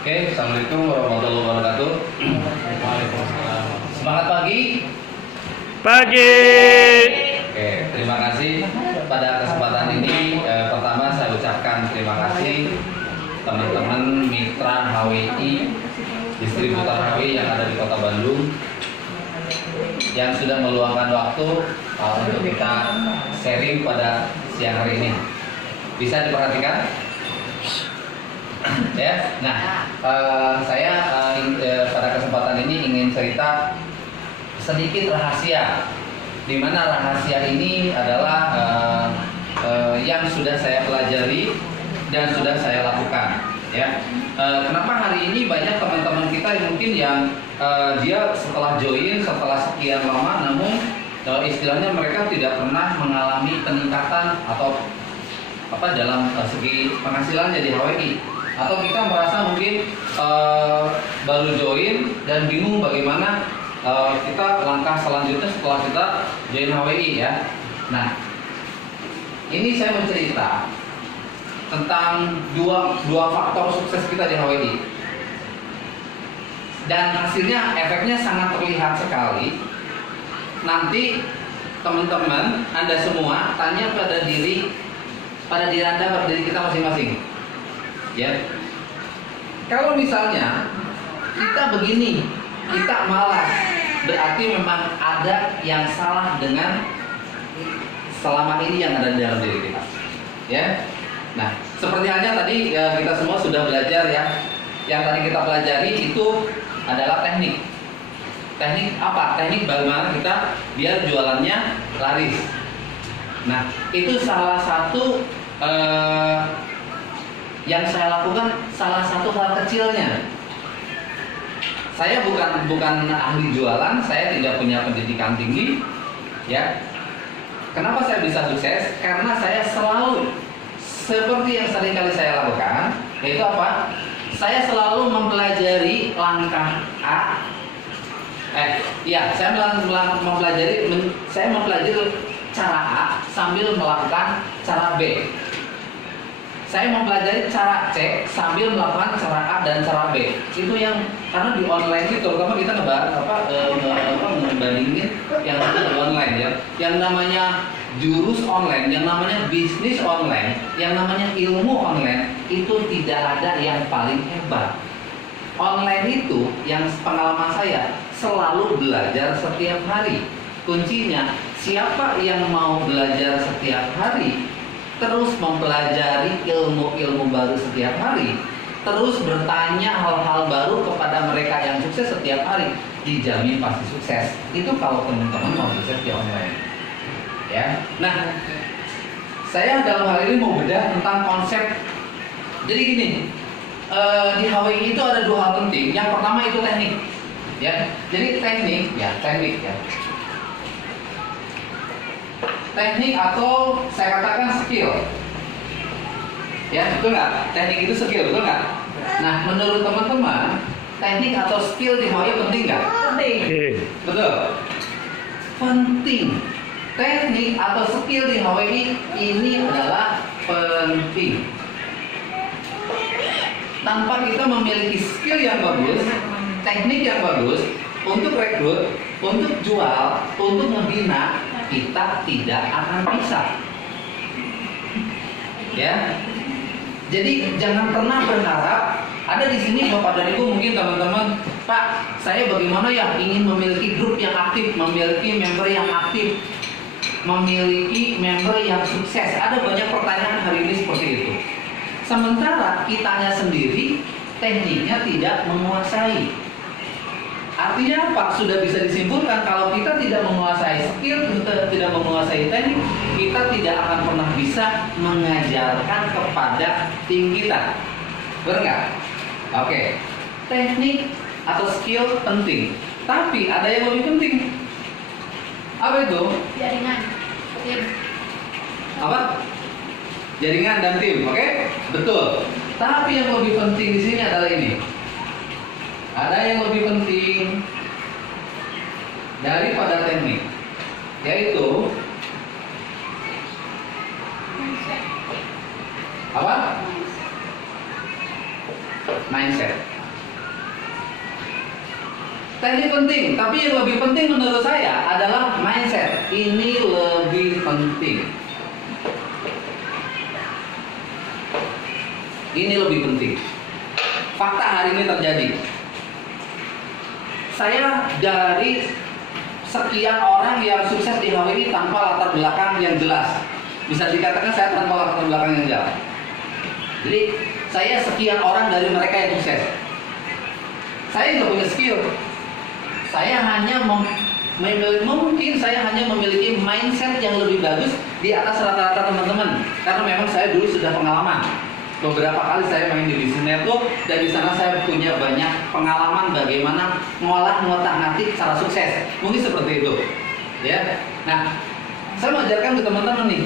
Oke, Assalamualaikum warahmatullahi wabarakatuh. Waalaikumsalam. Semangat pagi. Pagi. Oke, terima kasih pada kesempatan ini. Pertama saya ucapkan terima kasih teman-teman mitra HWI, distributor HWI yang ada di Kota Bandung, yang sudah meluangkan waktu untuk kita sharing pada siang hari ini. Bisa diperhatikan? Ya, nah, saya pada kesempatan ini ingin cerita sedikit rahasia, di mana rahasia ini adalah yang sudah saya pelajari dan sudah saya lakukan. Ya, kenapa hari ini banyak teman-teman kita yang mungkin dia setelah join setelah sekian lama, namun istilahnya mereka tidak pernah mengalami peningkatan atau dalam segi penghasilannya di HWI. Atau kita merasa mungkin baru join dan bingung bagaimana kita langkah selanjutnya setelah kita join HWI ya. Nah, ini saya mau cerita tentang dua faktor sukses kita di HWI. Dan hasilnya, efeknya sangat terlihat sekali. Nanti teman-teman, Anda semua tanya pada diri Anda, pada diri kita masing-masing. Ya, kalau misalnya kita begini, kita malas, berarti memang ada yang salah dengan selama ini yang ada di dalam diri kita. Ya, nah seperti halnya tadi kita semua sudah belajar ya. Yang tadi kita pelajari itu adalah teknik. Teknik apa? Teknik bagaimana kita biar jualannya laris. Nah, itu salah satu yang saya lakukan, salah satu hal kecilnya. Saya bukan ahli jualan, saya tidak punya pendidikan tinggi, ya. Kenapa saya bisa sukses? Karena saya selalu seperti yang sering kali saya lakukan, yaitu apa? Saya selalu mempelajari langkah A. Saya mempelajari cara A sambil melakukan cara B. Saya mempelajari cara C sambil melakukan cara A dan cara B. Itu yang karena di online itu terutama kita ngebandingin yang ada di online ya. Yang namanya jurus online, yang namanya bisnis online, yang namanya ilmu online itu tidak ada yang paling hebat. Online itu yang pengalaman saya selalu belajar setiap hari. Kuncinya siapa yang mau belajar setiap hari, terus mempelajari ilmu-ilmu baru setiap hari, terus bertanya hal-hal baru kepada mereka yang sukses setiap hari, dijamin pasti sukses. Itu kalau teman-teman mau sukses di online. Ya. Nah, saya dalam hal ini mau bedah tentang konsep. Jadi gini, di HWI itu ada dua hal penting. Yang pertama itu teknik. Ya. Jadi teknik ya. Teknik atau saya katakan skill. Ya, betul nggak? Teknik itu skill, betul nggak? Nah, menurut teman-teman, teknik atau skill di HWI penting nggak? Penting. Betul. Penting. Teknik atau skill di HWI ini adalah penting. Tanpa kita memiliki skill yang bagus, teknik yang bagus untuk rekrut, untuk jual, untuk membina, kita tidak akan bisa. Ya. Jadi jangan pernah berharap ada di sini Bapak dan Ibu mungkin teman-teman, Pak, saya bagaimana ya ingin memiliki grup yang aktif, memiliki member yang aktif, memiliki member yang sukses. Ada banyak pertanyaan hari ini seperti itu. Sementara kitanya sendiri tekniknya tidak menguasai. Artinya apa? Sudah bisa disimpulkan kalau kita tidak menguasai skill, kita tidak menguasai teknik, kita tidak akan pernah bisa mengajarkan kepada tim kita. Benar nggak? Oke. Teknik atau skill penting, tapi ada yang lebih penting. Apa itu? Jaringan, tim. Apa? Jaringan dan tim, oke? Betul. Tapi yang lebih penting di sini adalah ini. Ada yang lebih penting daripada teknik, yaitu apa? mindset. Teknik penting, tapi yang lebih penting menurut saya adalah mindset. Ini lebih penting. Ini lebih penting. Fakta hari ini terjadi. Saya dari sekian orang yang sukses di HWI tanpa latar belakang yang jelas. Bisa dikatakan saya tanpa latar belakang yang jelas. Jadi saya sekian orang dari mereka yang sukses. Saya nggak punya skill. Saya hanya mungkin saya hanya memiliki mindset yang lebih bagus di atas rata-rata teman-teman. Karena memang saya dulu sudah pengalaman. Beberapa kali saya main di Business Network dan di sana saya punya banyak pengalaman bagaimana mengolah ngotak-ngatik cara sukses. Mungkin seperti itu, ya. Nah, saya mau ajarkan ke teman-teman nih.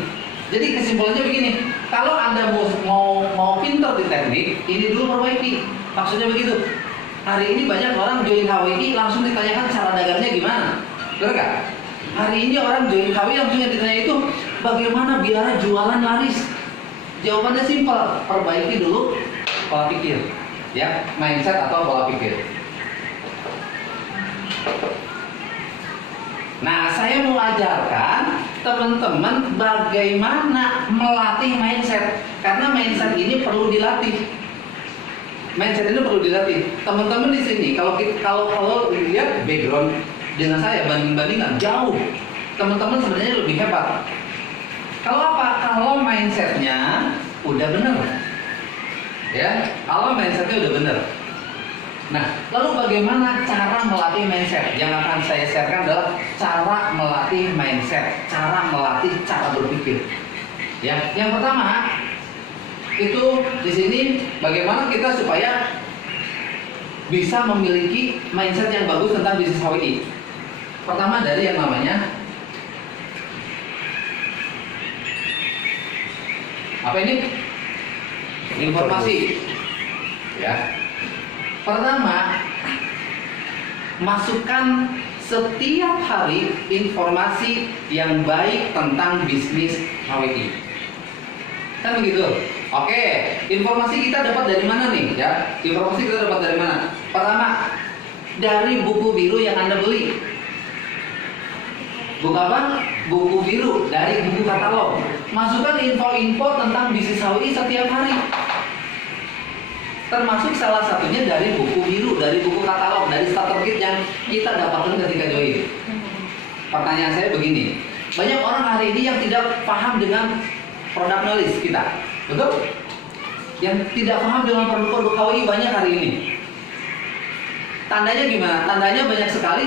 Jadi kesimpulannya begini, kalau Anda mau pintar di teknik, ini dulu perbaiki. Maksudnya begitu. Hari ini banyak orang join HWI langsung ditanyakan cara dagangnya gimana, benar nggak? Hari ini orang join HWI langsung yang ditanya itu bagaimana biar jualan laris. Jawabannya simpel, perbaiki dulu pola pikir, ya, mindset atau pola pikir. Nah, saya mau ajarkan teman-teman bagaimana melatih mindset, karena mindset ini perlu dilatih. Mindset ini perlu dilatih. Teman-teman di sini, kalau lihat background dengan saya banding-bandingan jauh, teman-teman sebenarnya lebih hebat. Kalau apa? Kalau mindsetnya udah benar, ya. Kalau mindsetnya udah benar. Nah, lalu bagaimana cara melatih mindset? Yang akan saya sharekan adalah cara melatih mindset, cara melatih cara berpikir. Ya, yang pertama itu di sini bagaimana kita supaya bisa memiliki mindset yang bagus tentang bisnis HWI. Pertama dari yang namanya apa ini? Informasi. Ya. Pertama, masukkan setiap hari informasi yang baik tentang bisnis HWI. Kan begitu? Oke, informasi kita dapat dari mana nih? Ya, informasi kita dapat dari mana? Pertama, dari buku biru yang Anda beli. Buku apa? Buku biru dari buku katalog. Masukkan info-info tentang bisnis HWI setiap hari. Termasuk salah satunya dari buku biru, dari buku katalog, dari starter kit yang kita dapatkan ketika join. Pertanyaan saya begini, banyak orang hari ini yang tidak paham dengan produk knowledge kita, betul? Yang tidak paham dengan produk-produk HWI banyak hari ini. Tandanya gimana? Tandanya banyak sekali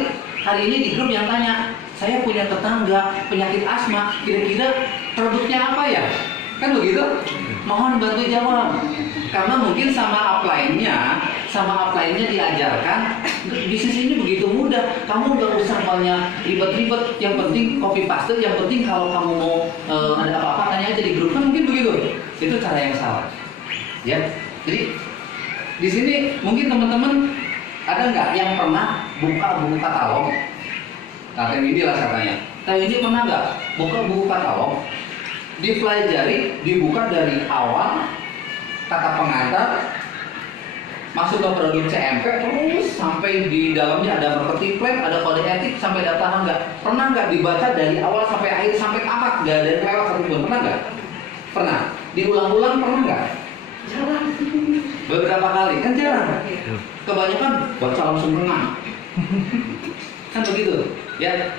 hari ini di grup yang tanya, saya punya tetangga penyakit asma, kira-kira produknya apa ya? Kan begitu? Mohon bantu jawab. Karena mungkin sama upline-nya diajarkan bisnis ini begitu mudah. Kamu nggak usah banyak ribet-ribet. Yang penting copy paste. Yang penting kalau kamu mau ada apa-apa tanya aja di grup. Kan mungkin begitu. Itu cara yang salah. Ya. Jadi di sini mungkin teman-teman ada nggak yang pernah buka buku katalog? Nah, ini lah katanya. Tapi ini pernah nggak buka buku katalog? Dipelajari, dibuka dari awal kata pengantar, masuk ke produk CMP, terus sampai di dalamnya ada marketing plan, ada kode etik sampai data nggak? Pernah nggak dibaca dari awal sampai akhir sampai tamat, nggak ada yang lewat satu pun? Pernah nggak? Pernah. Diulang-ulang pernah nggak? Jarang. Beberapa kali kan jarang. Kebanyakan baca langsung renang. Kan begitu, ya.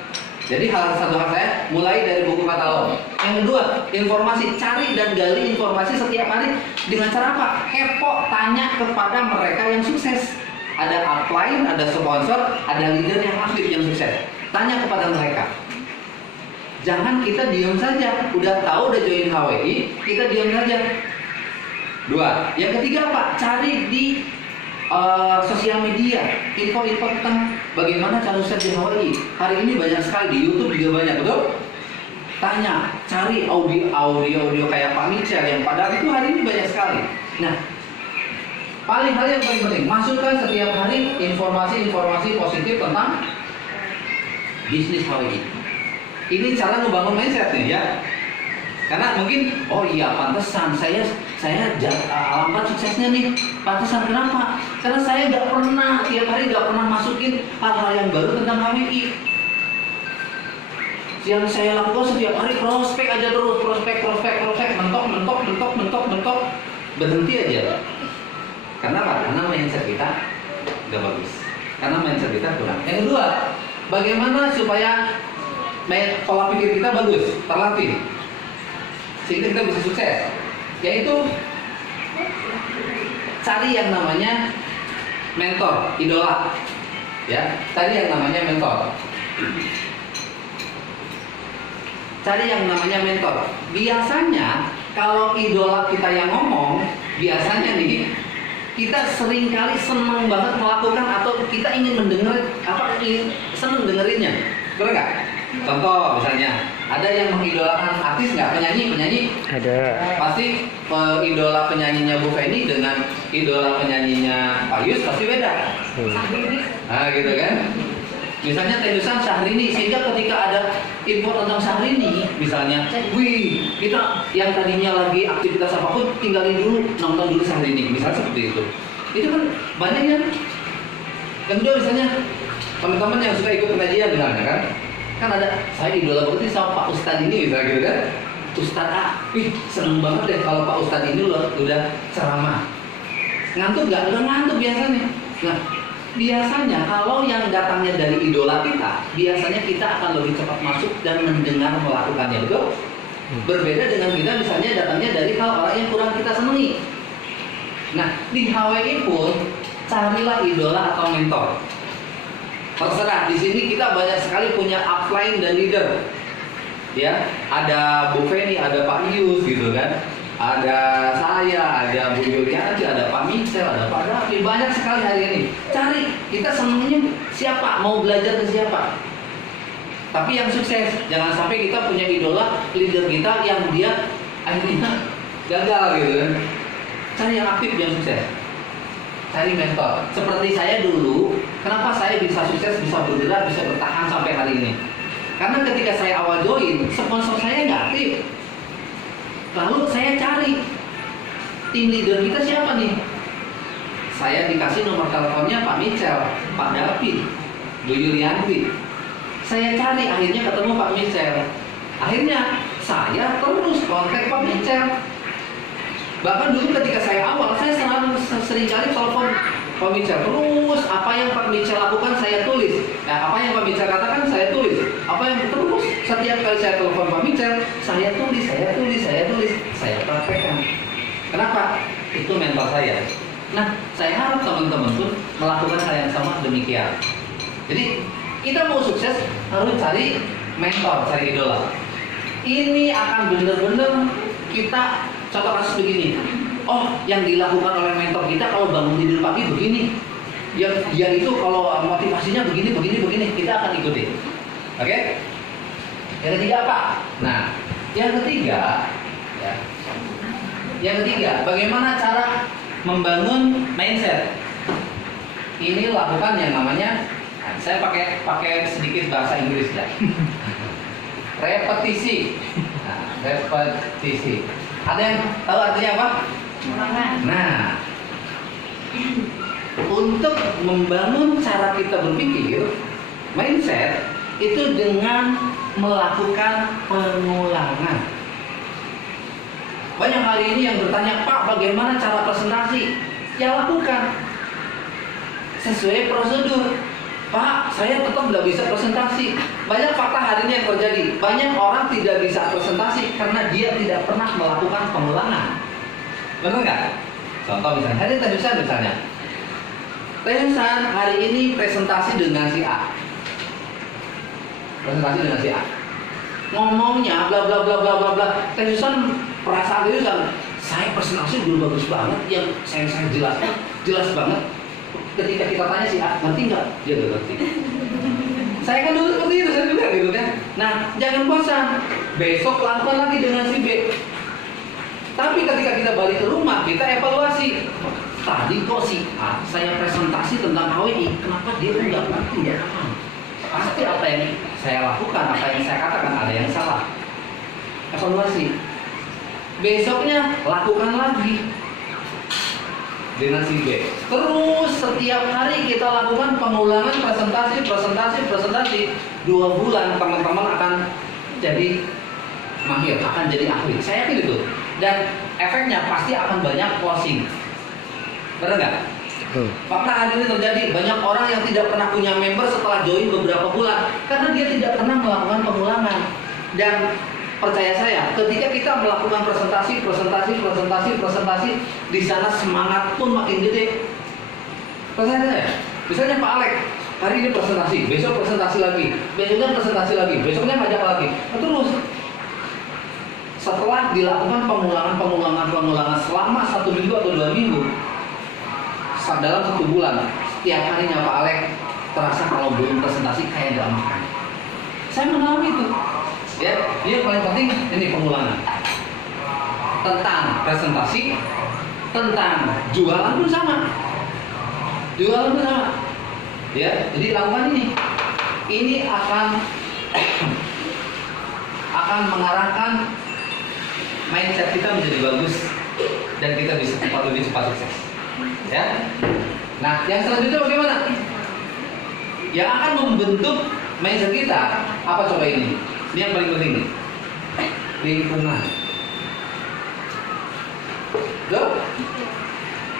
Jadi satu hal saya mulai dari buku katalog. Yang kedua, informasi, cari dan gali informasi setiap hari dengan cara apa? Kepo, tanya kepada mereka yang sukses. Ada upline, ada sponsor, ada leader yang aktif yang sukses. Tanya kepada mereka. Jangan kita diam saja. Udah tahu udah join HWI, kita diam saja. Dua. Yang ketiga apa? Cari di sosial media, info-info tentang bagaimana cara sukses di HWI. Hari ini banyak sekali di YouTube juga banyak, betul? Tanya, cari audio kayak Pak Michel yang padahal itu hari ini banyak sekali. Nah, hal yang paling penting, masukkan setiap hari informasi-informasi positif tentang bisnis HWI. Ini cara membangun mindset nih ya. Karena mungkin, oh iya pantesan saya alamat suksesnya nih. Pantesan kenapa? Karena saya nggak pernah tiap hari nggak pernah masukin hal-hal yang baru tentang HWI. Yang saya lakukan setiap hari prospek aja terus, prospek, mentok, berhenti aja. Karena apa? Karena mindset kita nggak bagus. Karena mindset kita kurang. Yang kedua, bagaimana supaya pola pikir kita bagus, terlatih, sehingga kita bisa sukses? Yaitu cari yang namanya mentor, idola. Ya, cari yang namanya mentor. Cari yang namanya mentor. Biasanya kalau idola kita yang ngomong, biasanya nih kita seringkali senang banget melakukan atau kita ingin mendengar senang dengerinnya, benar nggak? Contoh misalnya, ada yang mengidolakan artis nggak? Penyanyi? Ada. Pasti idola penyanyinya Bu Feni dengan idola penyanyinya Pak Yus pasti beda. Nah gitu kan? Misalnya terusan Syahrini, sehingga ketika ada info tentang Syahrini, misalnya, wih, kita yang tadinya lagi aktivitas apapun, tinggalin dulu, nonton dulu Syahrini, misalnya seperti itu. Itu kan banyak yang kedua misalnya, teman-teman yang suka ikut pengajian misalnya kan ada, saya idola banget sama Pak Ustadz ini, misalnya gitu kan. Ustadz A, wih, seneng banget deh kalau Pak Ustadz ini udah ceramah. Ngantuk nggak? Udah ngantuk biasanya. Nah, biasanya kalau yang datangnya dari idola kita, biasanya kita akan lebih cepat masuk dan mendengar melakukannya, betul? Berbeda dengan kita misalnya datangnya dari hal orang yang kurang kita senangi. Nah, di HWI pun carilah idola atau mentor. Terserah, di sini kita banyak sekali punya upline dan leader. Ya, ada Bu Feni, ada Pak Yus gitu kan. Ada saya, ada Bu Yulianti, ada Pak Michel, ada Pak Davi, banyak sekali hari ini. Cari, kita senangnya siapa, mau belajar ke siapa. Tapi yang sukses, jangan sampai kita punya idola leader kita yang dia akhirnya gagal gitu kan. Cari yang aktif, yang sukses. Cari mentor. Seperti saya dulu, kenapa saya bisa sukses, bisa bergerak, bisa bertahan sampai hari ini? Karena ketika saya awal join, sponsor saya nggak aktif. Lalu saya cari tim leader kita siapa nih? Saya dikasih nomor teleponnya Pak Michel, Pak David, Bu Yulianti. Saya cari, akhirnya ketemu Pak Michel. Akhirnya saya terus kontak Pak Michel. Bahkan dulu ketika saya awal, saya sering kali telepon Pak Michel. Terus apa yang Pak Michel lakukan saya tulis. Nah, apa yang Pak Michel katakan saya tulis. Apa yang terus setiap kali saya telepon Pak Michel, saya tulis, saya praktekkan. Kenapa? Itu mentor saya. Nah, saya harap teman-teman pun melakukan hal yang sama demikian. Jadi kita mau sukses harus cari mentor, cari idola. Ini akan benar-benar kita contoh kasus begini. Oh, yang dilakukan oleh mentor kita kalau bangun tidur pagi begini. Dia itu kalau motivasinya begini, kita akan ikuti. Oke? Yang ketiga apa? Nah, yang ketiga, bagaimana cara membangun mindset? Ini lakukan yang namanya, saya pakai sedikit bahasa Inggris ya. Repetisi. Nah, repetisi. Ada yang tahu artinya apa? Nah, untuk membangun cara kita berpikir, mindset itu dengan melakukan pengulangan. Banyak hari ini yang bertanya, Pak, bagaimana cara presentasi? Ya lakukan sesuai prosedur. Pak, saya tetap nggak bisa presentasi. Banyak fakta hari ini yang terjadi. Banyak orang tidak bisa presentasi karena dia tidak pernah melakukan pengulangan. Benar nggak? Contoh misalnya, hari Tehusan misalnya. Tehusan hari ini presentasi dengan si A. Ngomongnya bla bla bla bla bla bla. Tehusan perasaan Tehusan, saya presentasi dulu bagus banget, yang saya jelaskan jelas banget. Ketika kita tanya si A, ngerti nggak? Dia nggak ngerti. Saya kan dulu seperti itu, saya juga gitu kan. Nah, jangan bosan. Besok lakukan lagi dengan si B. Tapi ketika kita balik ke rumah, kita evaluasi. Tadi kok si A, saya presentasi tentang HWI, kenapa dia nggak ngerti, nggak paham? Pasti apa yang saya lakukan, apa yang saya katakan ada yang salah. Evaluasi. besoknya lakukan lagi dengan si B. Terus setiap hari kita lakukan pengulangan presentasi. 2 bulan teman-teman akan jadi mahir, akan jadi ahli. Saya yakin itu. Dan efeknya pasti akan banyak closing. Benar nggak? Fakta hari ini terjadi, banyak orang yang tidak pernah punya member setelah join beberapa bulan karena dia tidak pernah melakukan pengulangan. Dan percaya saya, ketika kita melakukan presentasi, di sana semangat pun makin gede. Percaya saya, misalnya Pak Alex, hari ini presentasi, besok presentasi lagi, besoknya presentasi lagi, besoknya ngajak lagi, terus. Setelah dilakukan pengulangan selama 1 minggu atau 2 minggu, dalam 1 bulan, setiap harinya Pak Alex terasa kalau belum presentasi kayak gak makan. Saya mengalami itu. Ya, yang paling penting ini pengulangan tentang presentasi, tentang jualan pun sama. Ya, jadi lakukan ini. Ini akan mengarahkan mindset kita menjadi bagus dan kita bisa lebih cepat sukses. Ya. Nah, yang selanjutnya bagaimana? Yang akan membentuk mindset kita apa coba ini? Ini yang paling penting nih. Lingkungan. Loh?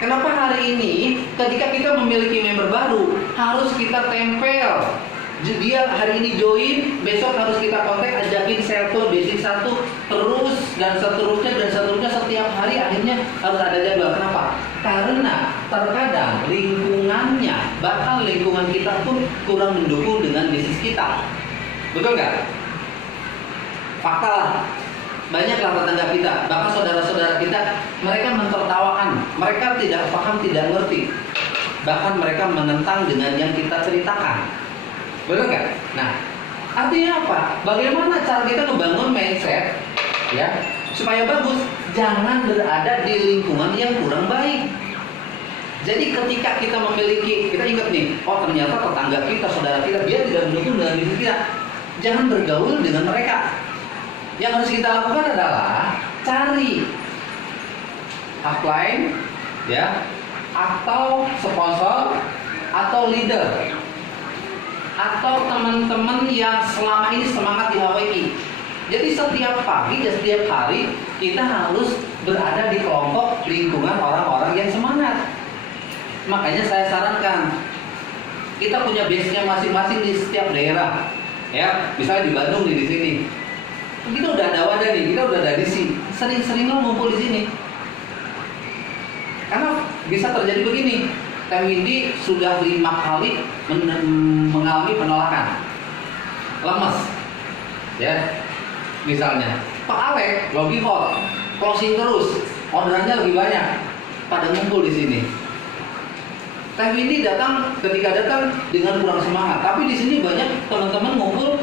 Kenapa hari ini ketika kita memiliki member baru harus kita tempel? Dia hari ini join, besok harus kita kontak, ajakin satu, basic 1, terus dan seterusnya setiap hari akhirnya harus ada jadwal. Kenapa? Karena terkadang lingkungannya, bahkan lingkungan kita pun kurang mendukung dengan bisnis kita. Betul nggak? Fakta lah. Banyaklah tetangga kita, bahkan saudara-saudara kita, mereka mentertawakan, mereka tidak paham, tidak ngerti. Bahkan mereka menentang dengan yang kita ceritakan. Betul nggak? Nah, artinya apa? Bagaimana cara kita membangun mindset, ya, supaya bagus? Jangan berada di lingkungan yang kurang baik. Jadi ketika kita memiliki, kita ingat nih, oh ternyata tetangga kita, saudara kita, dia tidak mendukung dengan diri kita. Jangan bergaul dengan mereka. Yang harus kita lakukan adalah cari upline, ya, atau sponsor, atau leader, atau teman-teman yang selama ini semangat di Hawaii. Jadi setiap pagi dan setiap hari kita harus berada di kelompok lingkungan orang-orang yang semangat. Makanya saya sarankan kita punya base-nya masing-masing di setiap daerah. Ya, misalnya di Bandung di sini. Kita udah ada wadah nih, kita udah ada di sini. Sering-sering lo ngumpul di sini. Karena bisa terjadi begini. Teh Windy sudah 5 kali mengalami penolakan, lemes, ya. Misalnya, Pak Alex lobby hot, closing terus, orderannya lebih banyak, pada ngumpul di sini. Teh Windy ketika datang dengan kurang semangat, tapi di sini banyak teman-teman ngumpul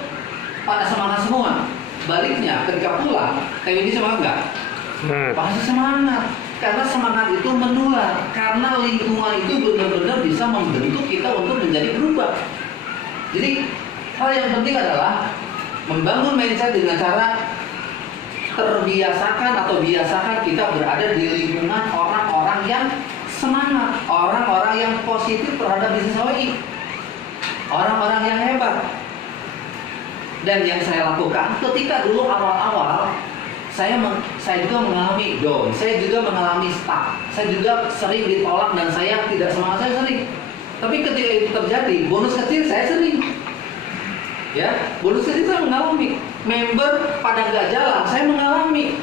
pada semangat semua. Baliknya, ketika pulang, Teh Windy semangat nggak? Pasti semangat. Karena semangat itu menular, karena lingkungan itu benar-benar bisa membentuk kita untuk menjadi berubah. Jadi hal yang penting adalah membangun mindset dengan cara biasakan kita berada di lingkungan orang-orang yang semangat, orang-orang yang positif terhadap bisnis Hawaii, orang-orang yang hebat. Dan yang saya lakukan ketika dulu awal-awal, saya juga mengalami down, saya juga mengalami stuck, saya juga sering ditolak dan saya tidak semangat, saya sering. Tapi ketika itu terjadi, bonus kecil saya sering. Ya, bonus kecil saya mengalami. Member pada nggak jalan, saya mengalami.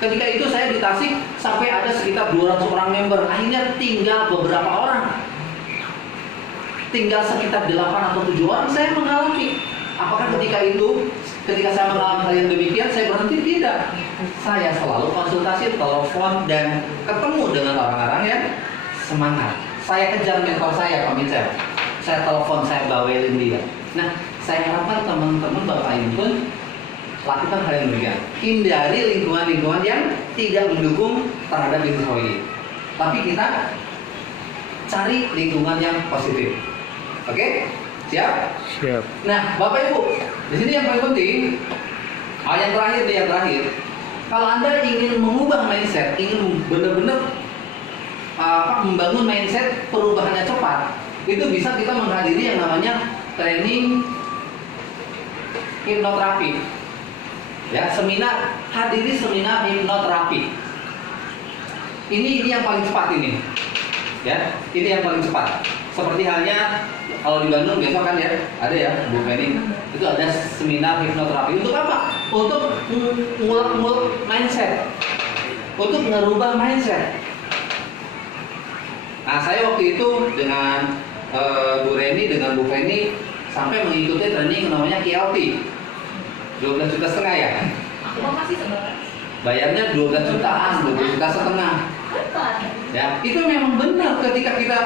Ketika itu saya di Tasik sampai ada sekitar 200 orang member, akhirnya tinggal beberapa orang. Tinggal sekitar 8 atau 7 orang, saya mengalami. Apakah ketika saya mengalami hal yang demikian, saya berhenti? Tidak. Saya selalu konsultasi, telepon, dan ketemu dengan orang-orang yang semangat. Saya kejar mentor saya, Pak Michel. Saya telepon, saya bawelin dia. Nah, saya harapkan teman-teman Bapak Ibu pun lakukan hal yang demikian. Hindari lingkungan-lingkungan yang tidak mendukung terhadap bisnis Hawaii. Tapi kita cari lingkungan yang positif. Oke? Siap? Siap. Nah, Bapak Ibu, di sini yang paling penting, yang terakhir. Kalau Anda ingin mengubah mindset, ingin benar-benar membangun mindset perubahannya cepat, itu bisa kita menghadiri yang namanya training hipnoterapi. Ya, hadiri seminar hipnoterapi. Ini yang paling cepat ini. Ya, ini yang paling cepat. Seperti halnya kalau di Bandung besok kan ya, ada ya Bu Feni, itu ada seminar hipnoterapi. Untuk apa? Untuk ngulek mindset. Untuk merubah mindset. Nah, saya waktu itu dengan Bu Reni, dengan Bu Feni sampai mengikuti training namanya KLT. 12,5 juta ya. Aku masih sebenarnya. Bayarnya 12 jutaan, 12,5 juta. Ya, itu memang benar ketika kita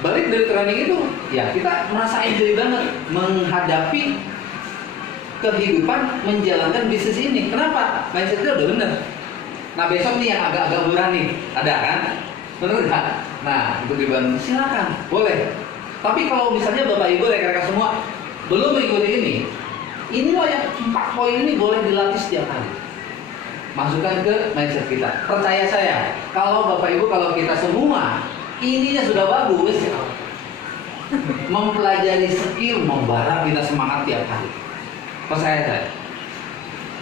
balik dari training itu, ya kita merasa enjoy banget menghadapi kehidupan menjalankan bisnis ini. Kenapa? Mindsetnya udah bener. Nah, besok nih yang agak-agak murah nih, ada kan? Bener nggak? Nah, untuk dibantu silakan, boleh. Tapi kalau misalnya Bapak Ibu rekan-rekan semua belum mengikuti ini loh yang 4 poin ini boleh dilatih setiap hari. Masukkan ke mindset kita. Percaya saya, kalau Bapak Ibu, kalau kita semua ininya sudah bagus, mempelajari skill, membara kita semangat tiap hari. Percaya saya.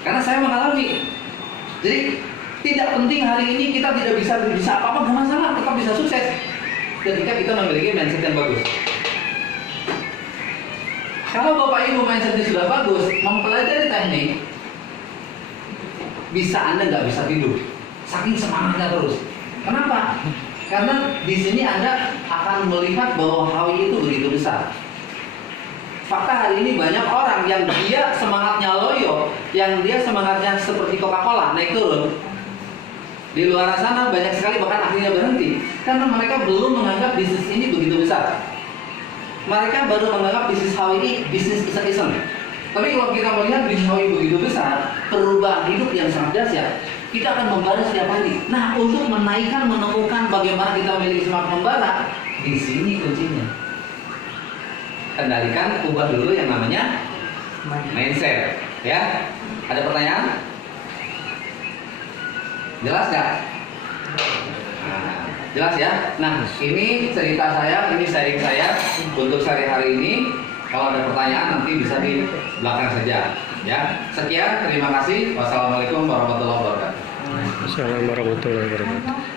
Karena saya mengalami. Jadi tidak penting hari ini kita tidak bisa apa-apa, nggak masalah, tetap bisa sukses ketika kita memiliki mindset yang bagus. Kalau Bapak Ibu mindsetnya sudah bagus, mempelajari teknik, bisa Anda nggak bisa tidur, saking semangatnya terus. Kenapa? Karena di sini Anda akan melihat bahwa HWI itu begitu besar. Fakta hari ini banyak orang yang dia semangatnya loyo, yang dia semangatnya seperti Coca-Cola naik turun. Di luar sana banyak sekali bahkan akhirnya berhenti karena mereka belum menganggap bisnis ini begitu besar. Mereka baru menganggap bisnis HWI bisnis iseng-iseng. Tapi kalau kita melihat bisnis HWI begitu besar, perubahan hidup yang sangat dahsyat, kita akan membara setiap hari. Nah, untuk menemukan bagaimana kita memiliki semangat membara, di sini kuncinya. Kendalikan, ubah dulu yang namanya mindset. Ya, ada pertanyaan? Jelas nggak? Nah, jelas ya. Nah, ini cerita saya, ini sharing saya untuk sehari-hari ini. Kalau ada pertanyaan nanti bisa di belakang saja. Ya, sekian. Terima kasih. Wassalamualaikum warahmatullahi wabarakatuh. Assalamualaikum warahmatullahi wabarakatuh.